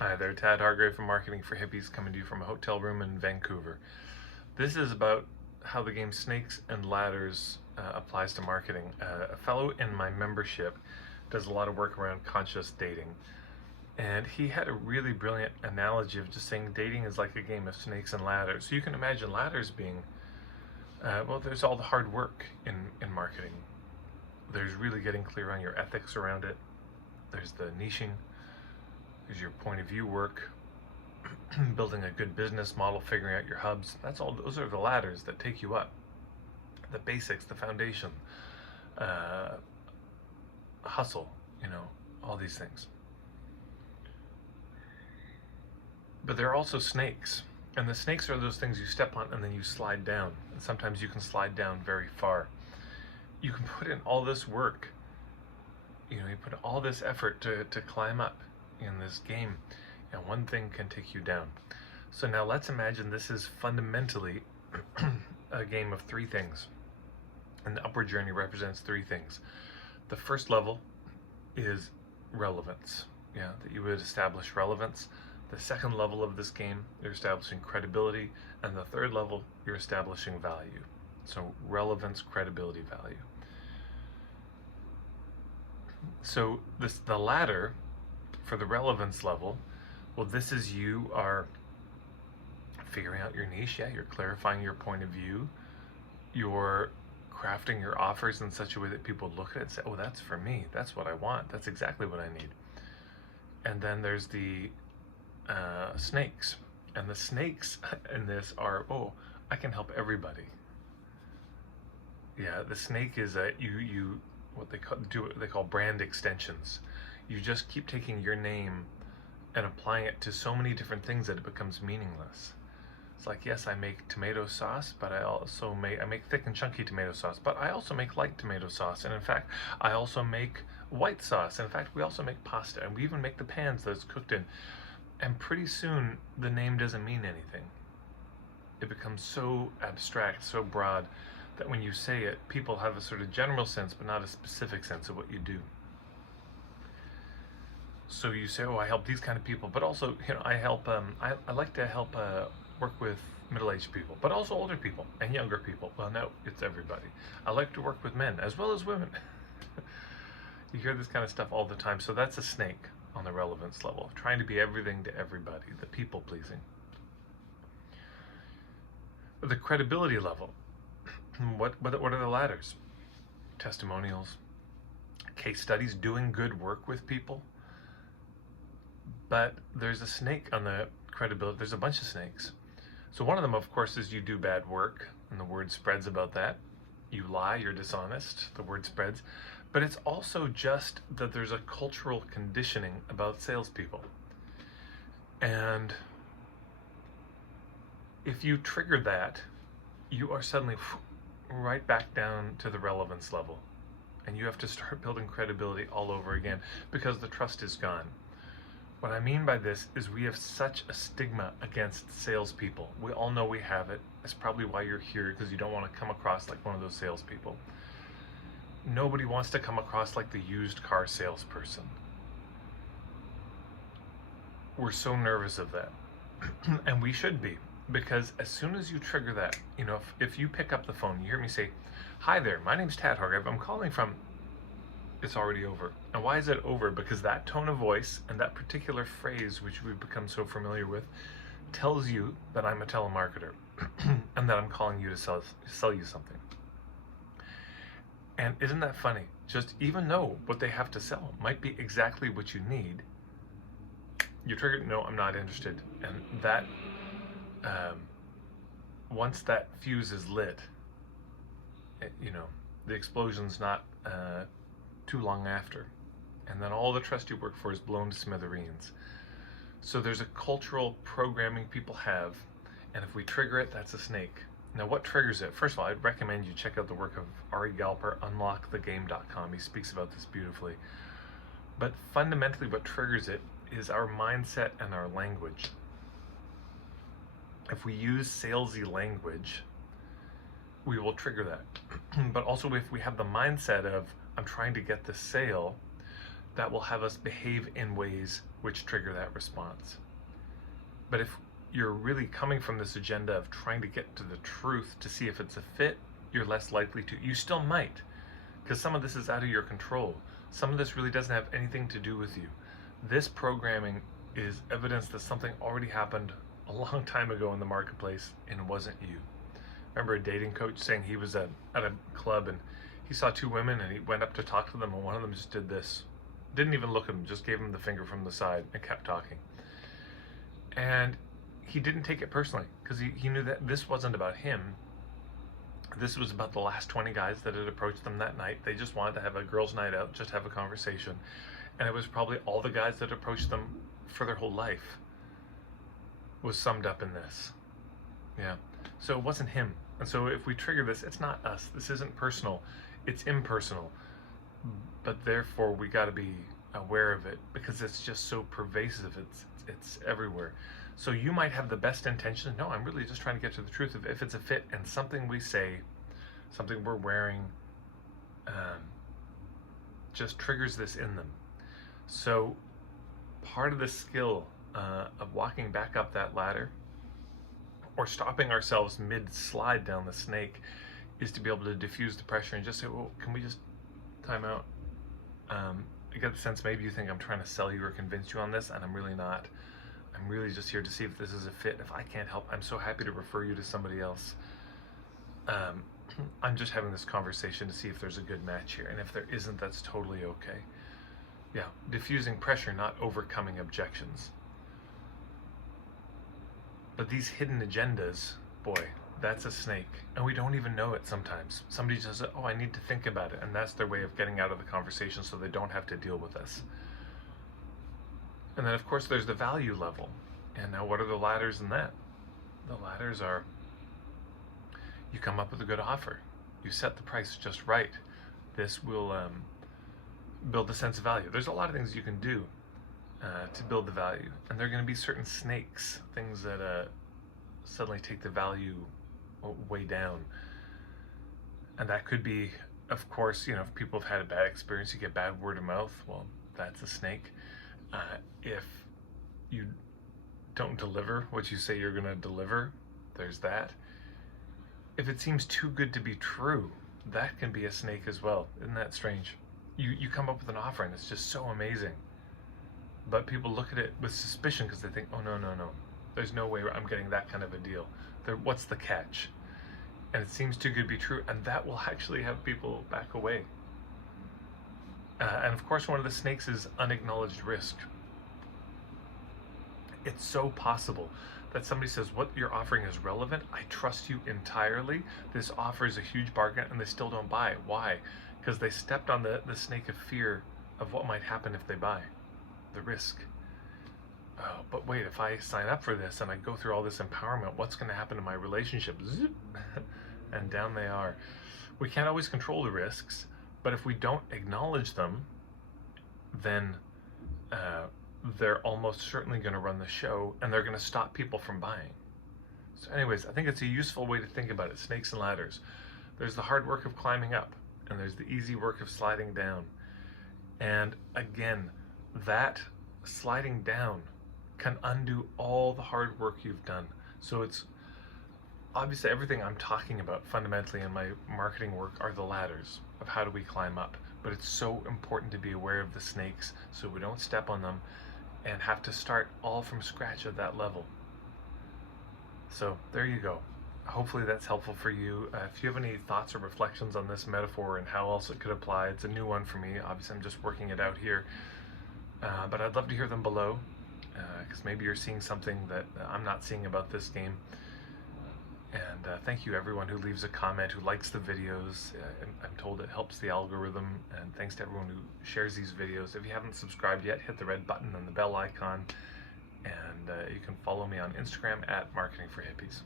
Hi there, Tad Hargrave from Marketing for Hippies, coming to you from a hotel room in Vancouver. This is about how the game Snakes and Ladders applies to marketing. A fellow in my membership does a lot of work around conscious dating, and he had a really brilliant analogy of just saying dating is like a game of snakes and ladders. So you can imagine ladders being, there's all the hard work in marketing. There's really getting clear on your ethics around it. There's the niching. There's your point of view work, building a good business model, figuring out your hubs. Those are the ladders that take you up. The basics, the foundation, hustle, all these things. But there are also snakes. And the snakes are those things you step on and then you slide down. And sometimes you can slide down very far. You can put in all this work, you put all this effort to climb up in this game, and one thing can take you down. So now let's imagine this is fundamentally a game of three things. And the upward journey represents three things. The first level is relevance, that you would establish relevance. The second level of this game, you're establishing credibility. And the third level, you're establishing value. So relevance, credibility, value. So the ladder for the relevance level, well, this is you are figuring out your niche, you're clarifying your point of view, you're crafting your offers in such a way that people look at it and say, oh, that's for me, that's what I want, that's exactly what I need. And then there's the snakes, and the snakes in this are, oh, I can help everybody. The snake is what they call brand extensions. You just keep taking your name and applying it to so many different things that it becomes meaningless. It's like, yes, I make tomato sauce, but I make thick and chunky tomato sauce, but I also make light tomato sauce. And in fact, I also make white sauce. And in fact, we also make pasta, and we even make the pans that it's cooked in. And pretty soon, the name doesn't mean anything. It becomes so abstract, so broad, that when you say it, people have a sort of general sense, but not a specific sense of what you do. So you say, oh, I help these kind of people, but also, I help, I like to help work with middle-aged people, but also older people and younger people. Well, no, it's everybody. I like to work with men as well as women. You hear this kind of stuff all the time. So that's a snake on the relevance level, trying to be everything to everybody, the people-pleasing. The credibility level, what are the ladders? Testimonials, case studies, doing good work with people. But there's a snake on the credibility. There's a bunch of snakes. So one of them, of course, is you do bad work, and the word spreads about that. You lie, you're dishonest, the word spreads. But it's also just that there's a cultural conditioning about salespeople. And if you trigger that, you are suddenly right back down to the relevance level. And you have to start building credibility all over again because the trust is gone. What I mean by this is we have such a stigma against salespeople. We all know we have it. That's probably why you're here, because you don't want to come across like one of those salespeople. Nobody wants to come across like the used car salesperson. We're so nervous of that. And we should be, because as soon as you trigger that, if you pick up the phone, you hear me say, hi there, my name's Tad Hargrave, I'm calling from, it's already over. And why is it over? Because that tone of voice and that particular phrase, which we've become so familiar with, tells you that I'm a telemarketer and that I'm calling you to sell you something. And isn't that funny? Just even though what they have to sell might be exactly what you need, you're triggered, no, I'm not interested. And that, once that fuse is lit, the explosion's not too long after, and then all the trust you work for is blown to smithereens. So there's a cultural programming people have, and if we trigger it, that's a snake. Now, what triggers it? First of all, I'd recommend you check out the work of Ari Galper, unlockthegame.com. He speaks about this beautifully. But fundamentally, what triggers it is our mindset and our language. If we use salesy language, we will trigger that. But also if we have the mindset of, I'm trying to get this sale, that will have us behave in ways which trigger that response. But if you're really coming from this agenda of trying to get to the truth to see if it's a fit, you're less likely to. You still might, because some of this is out of your control. Some of this really doesn't have anything to do with you. This programming is evidence that something already happened a long time ago in the marketplace and it wasn't you. Remember a dating coach saying he was at a club and he saw two women and he went up to talk to them and one of them just did this. Didn't even look at him, just gave him the finger from the side and kept talking. And he didn't take it personally because he knew that this wasn't about him. This was about the last 20 guys that had approached them that night. They just wanted to have a girls' night out, just have a conversation. And it was probably all the guys that approached them for their whole life was summed up in this. Yeah. So it wasn't him. And so if we trigger this, it's not us. This isn't personal. It's impersonal. But therefore we got to be aware of it because it's just so pervasive. It's everywhere. So you might have the best intention. No, I'm really just trying to get to the truth of if it's a fit, and something we say, something we're wearing, just triggers this in them. So part of the skill of walking back up that ladder or stopping ourselves mid-slide down the snake is to be able to diffuse the pressure and just say, well, can we just time out? I get the sense maybe you think I'm trying to sell you or convince you on this, and I'm really not. I'm really just here to see if this is a fit. If I can't help, I'm so happy to refer you to somebody else. I'm just having this conversation to see if there's a good match here, and if there isn't, that's totally okay. Yeah, diffusing pressure, not overcoming objections. But these hidden agendas, boy, that's a snake. And we don't even know it sometimes. Somebody just says, oh, I need to think about it. And that's their way of getting out of the conversation so they don't have to deal with us. And then, of course, there's the value level. And now what are the ladders in that? The ladders are, you come up with a good offer. You set the price just right. This will build a sense of value. There's a lot of things you can do to build the value. And there are going to be certain snakes, things that suddenly take the value way down. And that could be, of course, you know, if people have had a bad experience, you get bad word of mouth, well, that's a snake. If you don't deliver what you say you're going to deliver, there's that. If it seems too good to be true, that can be a snake as well. Isn't that strange? You come up with an offer and it's just so amazing. But people look at it with suspicion because they think, oh, no. There's no way I'm getting that kind of a deal. What's the catch? And it seems too good to be true, and that will actually have people back away. And of course, one of the snakes is unacknowledged risk. It's so possible that somebody says, what you're offering is relevant. I trust you entirely. This offer is a huge bargain, and they still don't buy it. Why? Because they stepped on the snake of fear of what might happen if they buy. The risk. Oh, but wait, if I sign up for this and I go through all this empowerment, what's going to happen to my relationship? Zip. And down they are. We can't always control the risks, but if we don't acknowledge them, then they're almost certainly going to run the show, and they're going to stop people from buying. So anyways, I think it's a useful way to think about it. Snakes and ladders. There's the hard work of climbing up, and there's the easy work of sliding down. And again, that sliding down can undo all the hard work you've done. So it's obviously everything I'm talking about fundamentally in my marketing work are the ladders of how do we climb up. But it's so important to be aware of the snakes so we don't step on them and have to start all from scratch at that level. So there you go. Hopefully that's helpful for you. If you have any thoughts or reflections on this metaphor and how else it could apply, it's a new one for me. Obviously I'm just working it out here. But I'd love to hear them below, because maybe you're seeing something that I'm not seeing about this game. And thank you everyone who leaves a comment, who likes the videos. I'm told it helps the algorithm, and thanks to everyone who shares these videos. If you haven't subscribed yet, hit the red button and the bell icon, and you can follow me on Instagram at Marketing for Hippies.